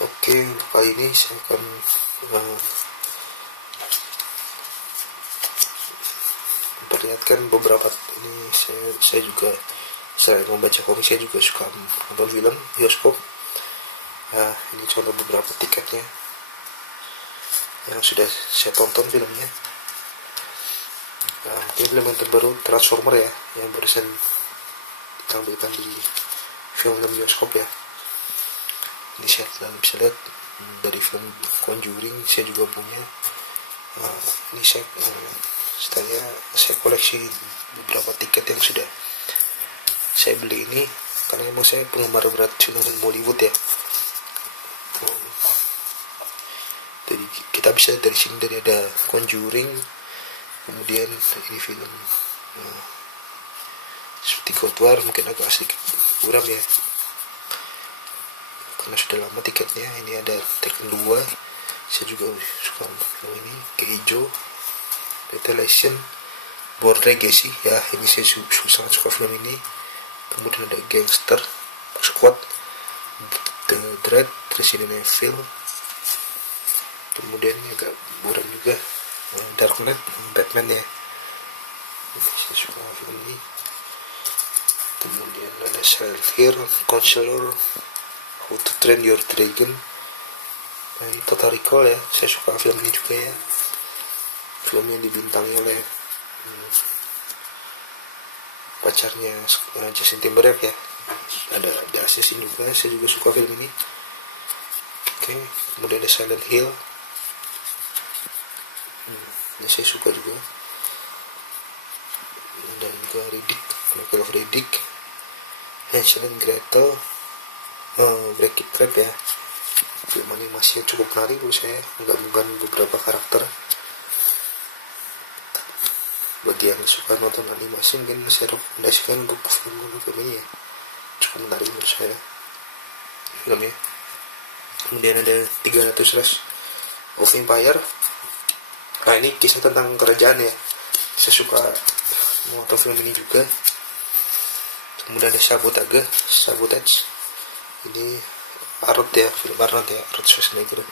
Oke, untuk kali ini saya akan memperlihatkan beberapa ini. Saya juga selain membaca komik, saya juga suka nonton film bioskop. Ini contoh beberapa tiketnya yang sudah saya tonton filmnya. Ini film yang terbaru Transformer ya, yang barusan ditampilkan di film bioskop ya. Ini saya bisa lihat dari film Conjuring saya juga punya. Ini saya koleksi beberapa tiket yang sudah saya beli ini karena emang saya penggemar berat film Bollywood ya. Jadi kita bisa dari sini, dari ada Conjuring, kemudian ini film seperti God War, mungkin agak sedikit buram ya karena sudah lama tiketnya. Ini ada Tekken 2, saya juga suka film ini. Keijo, Retaliation, Born Legacy ya, ini saya sangat suka film ini. Kemudian ada Gangster, Squad, The Dread, Resident Evil. Kemudian agak buram juga Dark Knight, Batman ya, saya suka film ini. Kemudian ada Silent Hill, Counselor, How to Train Your Dragon. Ini Total Recall ya, saya suka film ini juga ya. Film yang dibintangi oleh pacarnya Justin Timberlake ya. Ada The Assassin juga, saya juga suka film ini. Oke, kemudian ada Silent Hill. Ini saya suka juga. Dan juga Riddick, Michael of Riddick, Hansel and Gretel, Break It Trap ya. Film animasinya cukup menarik menurut saya, menggabungkan beberapa karakter. Buat yang suka nonton animasi, mungkin saya rekomendasikan untuk film ini ya, cukup menarik menurut saya filmnya. Kemudian ada 300 Rise of Empire. Nah, ini kisah tentang kerajaan ya, saya suka nonton film ini juga. Kemudian ada Sabotage, ini Arnold ya, film Arnold ya, Arnold Schwarzenegger,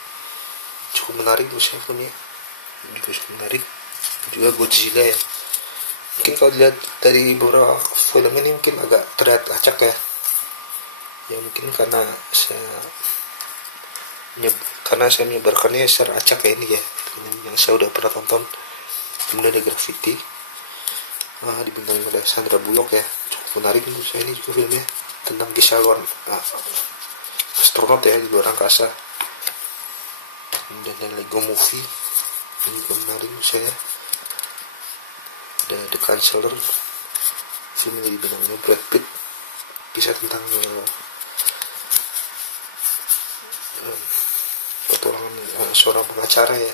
cukup menarik menurut saya filmnya. Ini juga cukup menarik. Juga Godzilla ya, mungkin kalau dilihat dari beberapa film ini mungkin agak terlihat acak ya, mungkin karena saya menyebarkannya secara acak ya ini ya, yang saya udah pernah tonton. Kemudian ada Gravity, dibintangi oleh Sandra Bullock ya, cukup menarik menurut saya ini juga filmnya, tentang kisah luar astronot ya, di luar angkasa. Kemudian ada Lego Movie, ini juga menarik menurut saya. Ada The Counselor, film yang dibintangi Brad Pitt, kisah tentang petualangan seorang pengacara ya,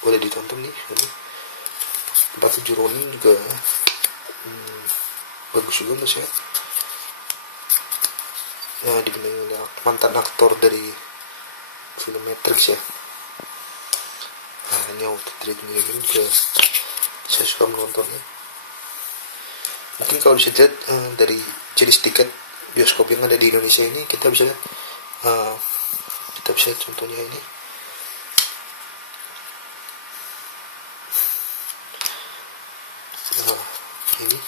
boleh ditonton nih. 47 Ronin juga bagus juga menurut saya ya, dibintangi oleh mantan aktor dari film Matrix ya. Ini waktu treatment ini juga saya suka menontonnya. Mungkin kalau bisa lihat dari jenis tiket bioskop yang ada di Indonesia ini, kita bisa lihat contohnya ini. Ini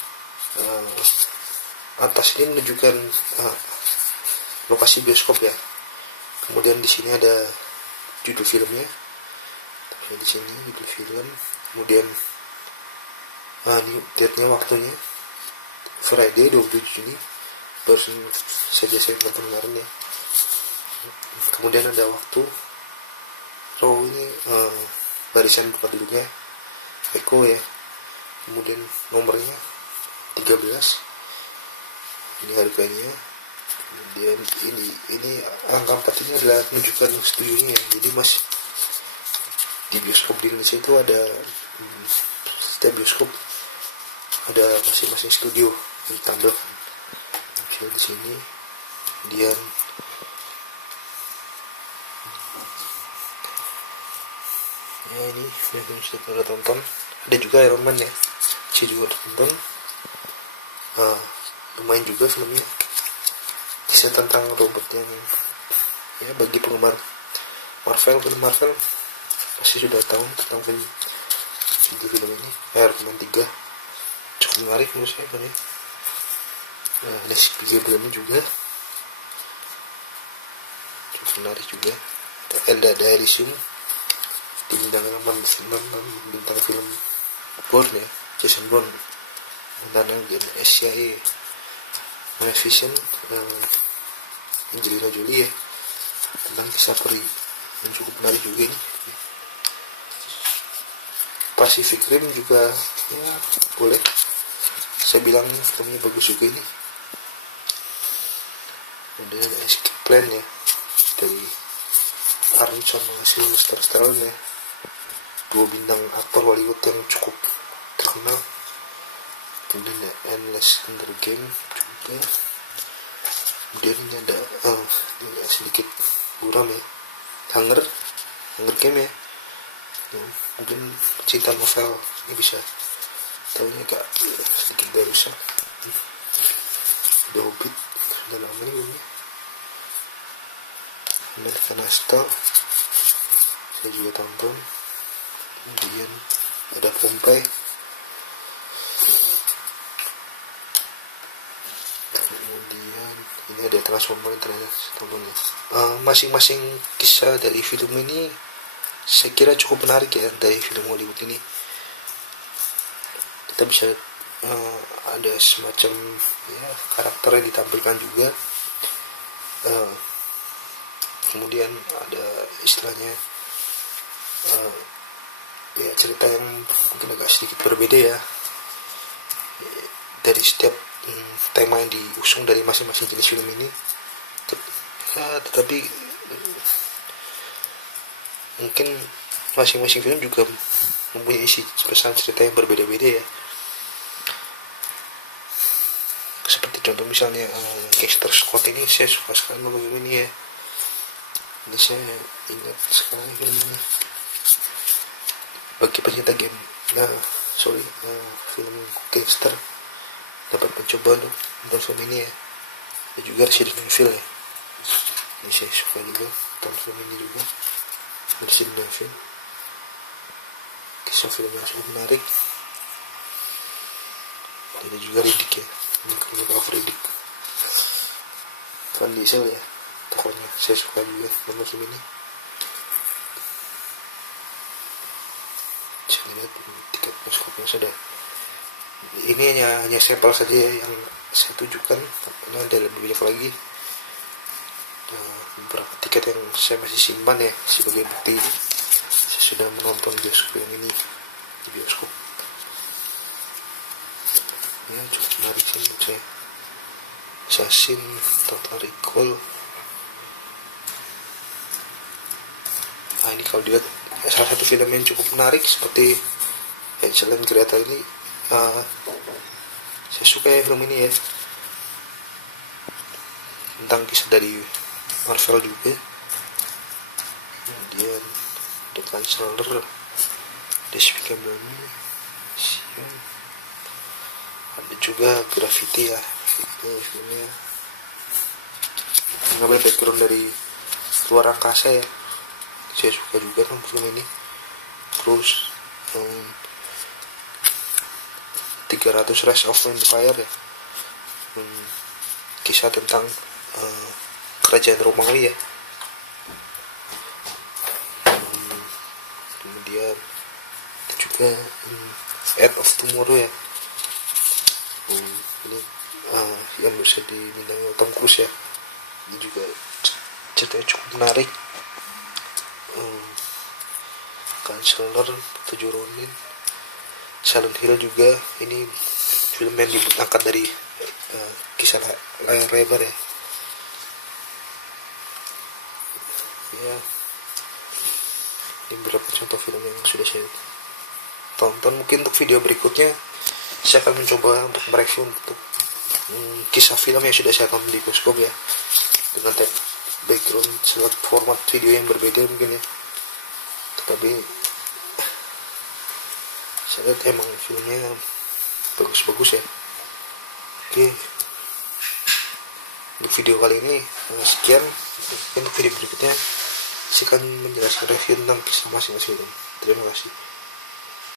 atas ini menunjukkan lokasi bioskop ya. Kemudian di sini ada judul filmnya. Di sini judul film. Kemudian ini date-nya, waktunya Friday 27 Juni, baru saja saya nonton kemarin ya. Kemudian ada waktu row ini, barisan buka dulunya Eko ya. Kemudian nomornya 13, ini harganya. Kemudian ini angka 4 ini adalah menunjukkan studionya ya. Jadi masih di bioskop di Indonesia itu ada setiap bioskop ada masing-masing studio yang ditambah di sini. Kemudian ya, ini film sudah pernah tonton. Ada juga Iron Man ya, saya juga tonton. Lumayan juga filmnya, kisah tentang robot yang ya, bagi penggemar Film Marvel pasti sudah tahu tentang film ini. Iron Man 3 cukup menarik menurut saya kan ya. Nah, next filmnya juga cukup menarik juga. Ada Elysium di bintang film Bourne ya, Jason Bourne, dan Game SCA, Vision, Angelina Jolie ya, tentang kisah peri yang cukup menarik juga ini. Pacific Rim juga ya boleh, saya bilang filmnya bagus juga ini. Ada Escape Plan ya dari Arnold sama Sylvester Stallone ya, dua bintang aktor Hollywood yang cukup terkenal. Kemudian ada Endless Hunger Game juga. Kemudian ini ada sedikit buram ya, Hunger Game ya. Mungkin cinta novel ini bisa tahunya agak sedikit barusan. The Hobbit sudah lama nih belumnya. American Hustle saya juga tonton. Kemudian ada Pompeii, kemudian ini ada Transformer Internet tontonnya. Masing-masing kisah dari film ini saya kira cukup menarik ya. Dari film Hollywood ini kita bisa ada semacam ya, karakter yang ditampilkan juga. Kemudian ada istilahnya ya cerita yang mungkin agak sedikit berbeda ya dari setiap tema yang diusung dari masing-masing jenis film ini. Tetapi mungkin masing-masing film juga mempunyai isi pesan cerita yang berbeda-beda ya. Seperti contoh misalnya Gangster Squad ini saya suka sekali sama film ini ya. Ini saya ingat sekarang filmnya. Bagi pencinta game, film gangster dapat mencoba untuk nonton film ini ya. Dan juga Resident Evil ya. Ini saya suka juga nonton film ini juga. Resident Evil, kisah film yang cukup menarik. Dan juga Riddick ya. Ini kalau Riddick, Van Diesel ya. Pokoknya saya suka juga nonton film ini. Saya lihat tiket bioskopnya sudah. Ini hanya sampel saja yang saya tunjukkan. Ini ada lebih banyak lagi. Beberapa tiket yang saya masih simpan ya sebagai bukti saya sudah menonton bioskop yang ini di bioskop. Ya cukup menarik sih menurut saya. Assassin, Total Recall. Nah ini kalau dilihat salah satu film yang cukup menarik seperti Hansel and Gretel ini. Saya suka ya film ini ya, tentang kisah dari Marvel juga. Kemudian The Counselor, Despicable Me, ada juga Gravity ya. Ini filmnya mengambil background dari luar angkasa ya. Saya suka juga nonton film ini. Terus 300 Rise of Empire ya, kisah tentang kerajaan Romawi ya. Kemudian itu juga Edge of Tomorrow ya. Ini yang bisa diminangi Tom Cruise ya. Ini juga ceritanya cukup menarik. Counselor, 7 Ronin, Silent Hill juga. Ini film yang diangkat dari kisah layar lebar ya. Ya, ini beberapa contoh film yang sudah saya tonton. Mungkin untuk video berikutnya saya akan mencoba untuk mereview untuk kisah film yang sudah saya tonton di bioskop ya, dengan background format video yang berbeda mungkin ya. Tetapi saya lihat emang filmnya bagus-bagus ya. Oke, untuk video kali ini sekian. Untuk video berikutnya Saya akan menjelaskan review tentang kisah masing-masing film. Terima kasih.